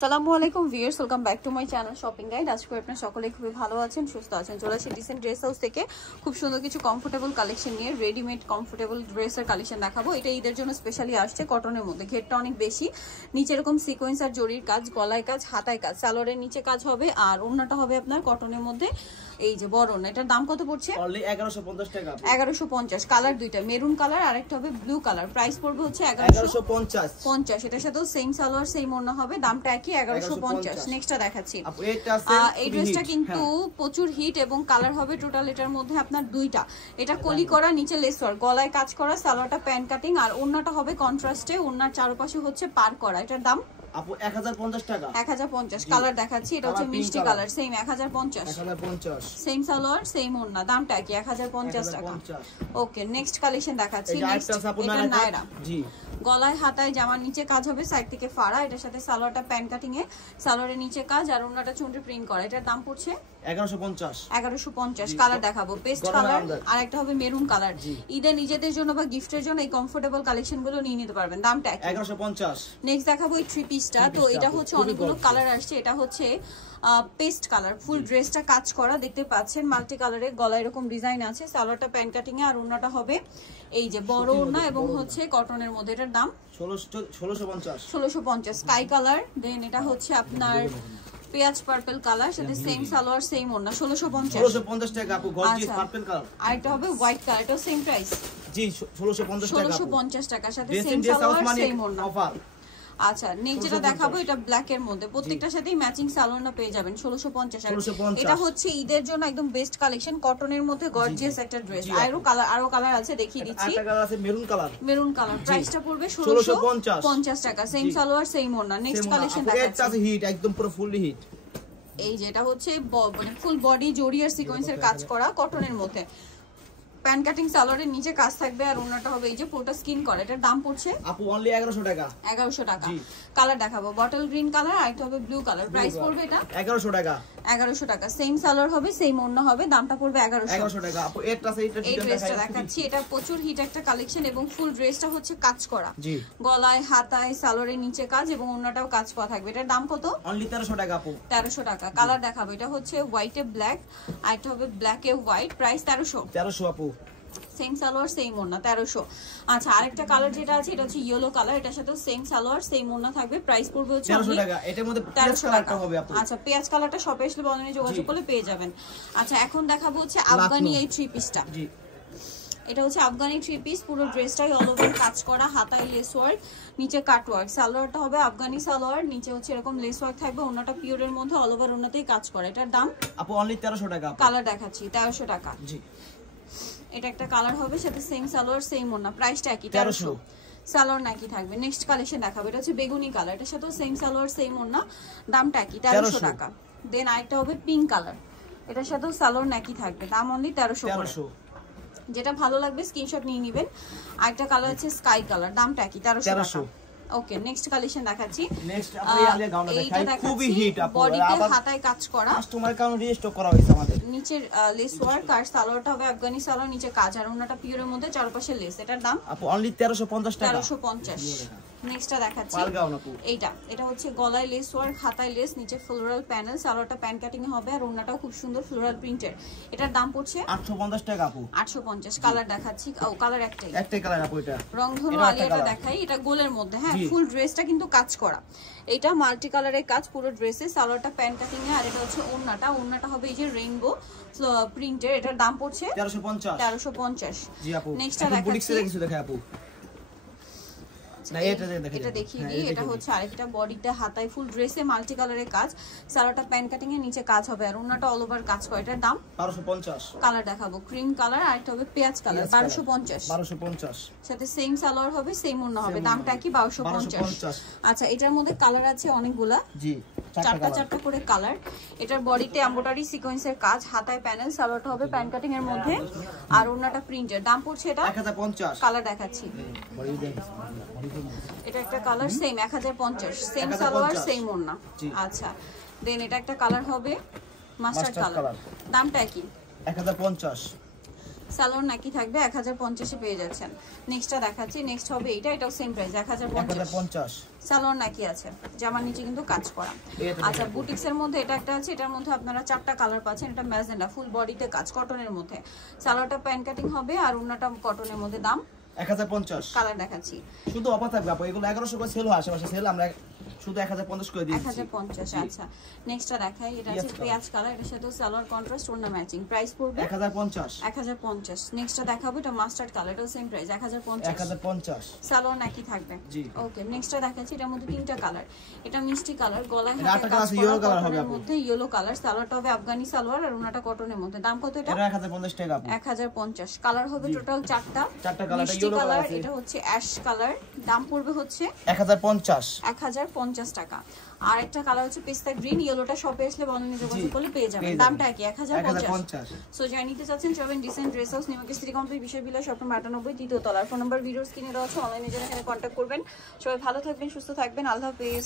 আসসালামু আলাইকুম viewers, welcome back to my channel shopping guide. আজকে আপনারা সকলে খুবই ভালো আছেন, সুস্থ আছেন। চলে আসি ডিসেন্ট ড্রেস হাউস থেকে খুব সুন্দর কিছু কমফোর্টেবল কালেকশন নিয়ে রেডিমেড কমফোর্টেবল ড্রেসের কালেকশন দেখাবো। এটা ঈদের জন্য স্পেশালি আসছে, কটনের মধ্যে, ঘেরটা অনেক বেশি, নিচে এরকম সিকোয়েন্স আর জরির কাজ, গলায় কাজ, হাতায় কাজ, সালোয়ারের নিচে কাজ হবে, আর ওড়নাটা হবে আপনার কটনের মধ্যে। এই যে বড় ওড়না, এটার দাম কত পড়ছে? অনলি 1150 টাকা। 1150। কালার দুইটা, মেরুন কালার আর একটা হবে ব্লু কালার। প্রাইস পড়বে হচ্ছে 1150। এটার সাথেও সেম সালোয়ার সেম ওড়না হবে, দামটা একই 1150। নেক্সটটা দেখাচ্ছি। এই ড্রেসটা কিন্তু প্রচুর হিট এবং কালার হবে টোটাল এটার মধ্যে আপনার দুইটা। এটা কলি করা, নিচে লেস ওয়ার্ক, গলায় কাজ করা, সালোয়ারটা প্যান্ট কাটিং, আর ওড়নাটা হবে কন্ট্রাস্টে, ওড়নার চারপাশে হচ্ছে পার করা। এটার দাম আপু 1050 টাকা। 1050। কালার দেখাচ্ছি, এটা হচ্ছে মিষ্টি colour, same 1050। Same salwar same ওড়না, দামটা কি 1050 টাকা। ওকে, নেক্সট কালেকশন দেখাচ্ছি। এটা নায়রা, জি, গলায় হাতায় জামার নিচে কাজ হবে, সাইড থেকে ফাড়া, এটার সাথে সালোয়ারটা প্যান্ট কাটিং এ, সালোয়ারের নিচে কাজ, আর ওড়নাটা চুনরি প্রিন্ট করা। এটার দাম পড়ছে 1150। কালার দেখাবো, পেস্ট কালার আর একটা হবে মেরুন কালার। ঈদের নিজেদের জন্য বা গিফটের জন্য এই কমফোর্টেবল কালেকশন গুলো নিয়ে নিতে পারবেন, দামটা 1150। নেক্সট দেখাবো এই থ্রি পিসটা। তো এটা হচ্ছে অনেকগুলো কালার আসছে, এটা হচ্ছে পেস্ট কালার, ফুল ড্রেসটা কাজ করা, দেখতে পাচ্ছেন মাল্টি কালারের, গলায় এরকম ডিজাইন আছে, সালোয়ারটা প্যান্ট কাটিং এ, আর ওড়নাটা হবে এই যে বড় ওড়না এবং হচ্ছে কটনের মধ্যে। এটার দাম 1650। স্কাই কালার, দেন এটা হচ্ছে আপনার পেঁয়াজ পার্পল কালার, সাথে সেম সালোয়ার সেম ওড়না, 1650 টাকা আপু। Gorgeous purple colour. আর এটা হবে হোয়াইট কালার, এটাও সেম প্রাইস, জি 1650 টাকা, সাথে সেম সালোয়ার সেম ওড়না। অফার। আচ্ছা, নেক্সট যেটা দেখাবো এটা ব্ল্যাক এর মধ্যে, প্রত্যেকটার সাথেই ম্যাচিং সালোয়ার পেয়ে যাবেন, 1650। এটা হচ্ছে ঈদের জন্য একদম বেস্ট কালেকশন, কটনের মধ্যে গর্জিয়াস একটা ড্রেস। আরো কালার আছে, দেখিয়ে দিচ্ছি। একটা কালার আছে মেরুন কালার। প্রাইসটা পড়বে 1650 টাকা, সেম সালোয়ার সেম ওড়না। নেক্সট কালেকশন দেখাচ্ছি, এটা আছে হিট, একদম পুরো ফুললি হিট। এই যে এটা হচ্ছে মানে ফুল বডি জরি আর সিকোয়েন্সের কাজ করা, কটনের মধ্যে, প্যান্ট কাটিং, সালোয়ারের নিচে কাজ থাকবে, আর ওড়নাটা হবে এই যে পুরোটা স্কিন করা। এটার দাম পড়ছে আপু অনলি 1100 টাকা। 1100 টাকা। কালার দেখাবো, বটল গ্রিন কালার, আর এটা হবে ব্লু কালার। প্রাইস পড়বে এটা 1100 টাকা। 1100 টাকা। সেম সালোয়ার হবে সেম ওড়না হবে, দামটা পড়বে 1100 টাকা। আপু এই ড্রেসটা দেখাচ্ছি, এটা প্রচুর হিট একটা কালেকশন এবং ফুল ড্রেসটা হচ্ছে কাজ করা, জি, গলায় হাতায় সালোয়ারের নিচে কাজ এবং ওড়নাটাও কাজ করা থাকবে। এটার দাম কত? অনলি 1300 টাকা আপু। 1300 টাকা। কালার দেখাবো, এটা হচ্ছে হোয়াইটে ব্ল্যাক, আর এটা হবে ব্ল্যাকে হোয়াইট। প্রাইস 1300 আপু। সেম সালোয়ার সেম ওড়না, 1300। আচ্ছা, আরেকটা কালার যেটা আছে এটা হচ্ছে ইয়েলো কালার, এটার সাথে সেম সালোয়ার সেম ওড়না থাকবে। প্রাইস পড়বে হচ্ছে 1300 টাকা। এটার মধ্যে পেঁয়াজ কালারটা হবে আপু। আচ্ছা, পেঁয়াজ কালারটা শপে এসে অনলাইনে যোগাযোগ করলে পেয়ে যাবেন। আচ্ছা, এখন দেখাবো হচ্ছে আফগানি এই থ্রি পিসটা। জি, এটা হচ্ছে আফগানি থ্রি পিস, পুরো ড্রেসটাই অল ওভার কাজ করা, হাতায় লেস ওয়ার্ক, নিচে কাট ওয়ার্ক, সালোয়ারটা হবে আফগানি সালোয়ার, নিচে হচ্ছে এরকম লেস ওয়ার্ক থাকবে, ওড়নাটা পিওরের মধ্যে, অল ওভার ওড়নাতেই কাজ করা। এটার দাম আপু অনলি 1300 টাকা। কালার দেখাচ্ছি, 1300 টাকা। জি, এটা একটা কালার হবে, সাথে সেম সালোয়ার সেম ওড়না, প্রাইসটা একই 1300। সালোয়ার নাকি থাকবে। নেক্সট কালেকশন দেখাবো, এটা হচ্ছে বেগুনি কালার, এটার সাথেও সেম সালোয়ার সেম ওড়না, দামটা একই 1300 টাকা। দেন আরেকটা হবে পিঙ্ক কালার, এটার সাথেও সালোয়ার নাকি থাকবে, দাম অনলি 1300। যেটা ভালো লাগবে স্ক্রিনশট নিয়ে নেবেন। আরেকটা কালার আছে স্কাই কালার, দামটা একই 1300 টাকা। ওকে, নেক্সট কালেকশন দেখাচ্ছি। নেক্সট আপনি আলিয়া গাউনটা দেখাই, খুবই হিট আপু, বডিতে হাতায় কাজ করা, কাস্টমার কারণে রিস্টক করা হয়েছে আমাদের। নিচের লেস ওয়ার্ক, আর সালোয়ারটা হবে আফগানি সালোয়ার, নিচে কাজ, আর ওড়নাটা পিওরের মধ্যে, চারপাশে লেস। এটার দাম আপু অনলি 1350 টাকা। 1350। নেক্সটটা দেখাচ্ছি, এটা হচ্ছে গলায় লেস ওয়ার্ক, হাতায় লেস, নিচে ফ্লোরাল প্যানেল, সালোয়ারটা প্যান্ট কাটিং এ হবে, আর ওড়নাটাও খুব সুন্দর ফ্লোরাল প্রিন্টের। এটার দাম পড়ছে 850 টাকা আপু। 850। কালার দেখাচ্ছি, ও কালার একটাই কালার আপু। এটা রংধনু আলিয়াটা দেখাই, এটা গোলের মধ্যে, হ্যাঁ, ফুল ড্রেসটা কিন্তু কাজ করা, এটা মাল্টি কালারের কাজ পুরো ড্রেসে, সালোয়ারটা প্যান্ট কাটিং এ, আর এটা হচ্ছে ওড়নাটা হবে এই যে রেইনবো প্রিন্টের। এটার দাম পড়ছে 1350। জি আপু। নেক্সটটা দেখাচ্ছি, কিছু দেখাই আপু। না, এটা দেখিয়ে দিই। এটা হচ্ছে আরেকটা বডিতে হাতায় ফুল ড্রেসে মাল্টি কালারের কাজ, সালোয়ারটা প্যান্ট কাটিং এর নিচে কাজ হবে, আর ওড়নাটা অল ওভার কাজ করা। এটার দাম 1250। কালার দেখাবো, ক্রিম কালার, আর একটা হবে পেঁয়াজ কালার, 1250। সাথে সেম সালোয়ার হবে সেম ওড়না হবে, দামটা কি 1250। আচ্ছা, এটার মধ্যে কালার আছে অনেকগুলা, জি, চারটা করে কালার। এটার বডিতে এমব্রয়ডারি সিকোয়েন্সের কাজ, হাতায় প্যানেল, সালোয়ারটা হবে প্যান্ট কাটিং এর মধ্যে, আর ওড়নাটা প্রিন্টের। দাম পড়ছে এটা 1050। কালার দেখাচ্ছি, এটা একটা colour same 1050, same salwar same ওড়না। আচ্ছা, দেন এটা একটা কালার হবে মাস্টার্ড কালার, দামটা কি 1050। সালোয়ার নাকি থাকবে 1050 এ পেয়ে যাচ্ছেন। নেক্সটটা দেখাচ্ছি, নেক্সট হবে এটা, এটাও সেম প্রাইস 1050। সালোয়ার নাকি আছে, জামার নিচে কিন্তু কাজ করা। আচ্ছা বুটিক্সের মধ্যে এটা একটা আছে, এটার মধ্যে আপনারা 4টা কালার পাচ্ছেন। এটা ম্যাজেন্ডা, ফুল বডিতে কাজ, কটনের মধ্যে। সালোয়ারটা প্যান কাটিং হবে আর ওন্নাটা কটনের মধ্যে। দাম 1050। কালার দেখাচ্ছি, শুধু অফার থাকবে আপু, এগুলো 1100 করে সেল হয়, আশেপাশে সেল, আমরা শুধু 1050 করে দিচ্ছি। 1050। আচ্ছা নেক্সটটা দেখাই, এটা হচ্ছে পেঁয়াজ কালার, এটার সাথে সালোয়ার কন্ট্রাস্ট, ওন্না ম্যাচিং। প্রাইস পড়বে 1050। নেক্সটটা দেখাবো, এটা মাস্টার্ড কালার, এটাও সেম প্রাইস 1050। সালোয়ার নাকি থাকবে। ওকে নেক্সটটা দেখাচ্ছি, এটার মধ্যে 3টা কালার। এটা মিষ্টি কালার, গলায় হাতে কাজ করা, কটনের মধ্যে ইয়েলো কালার। সালোয়ারটা হবে আফগানি সালোয়ার আর ওন্নাটা কটনের মধ্যে। দাম কত এটা? 1050 টাকা আপু। 1050। কালার হবে টোটাল 4টা। কালার, মিষ্টি কালার, এটা হচ্ছে অ্যাশ কালার। দাম পড়বে হচ্ছে 1050 টাকা। আর একটা কালার হচ্ছে পেস্তা গ্রিন, ইয়েলোটা শপে আসলে বন্ধনে যোগাযোগ করলে পেয়ে যাবেন। দামটা কি? 1050। সো যারা নিতে চাচ্ছেন চবেন decent dress house, New Market city complex, Bishal Bilash, shop নম্বর 98, দ্বিতীয় তলার। ফোন নাম্বার ভিডিওস কিনে দেওয়া আছে, অনলাইনে যারা এখানে কন্ট্যাক্ট করবেন। সবাই ভালো থাকবেন, সুস্থ থাকবেন, আল্লাহ হাফেজ।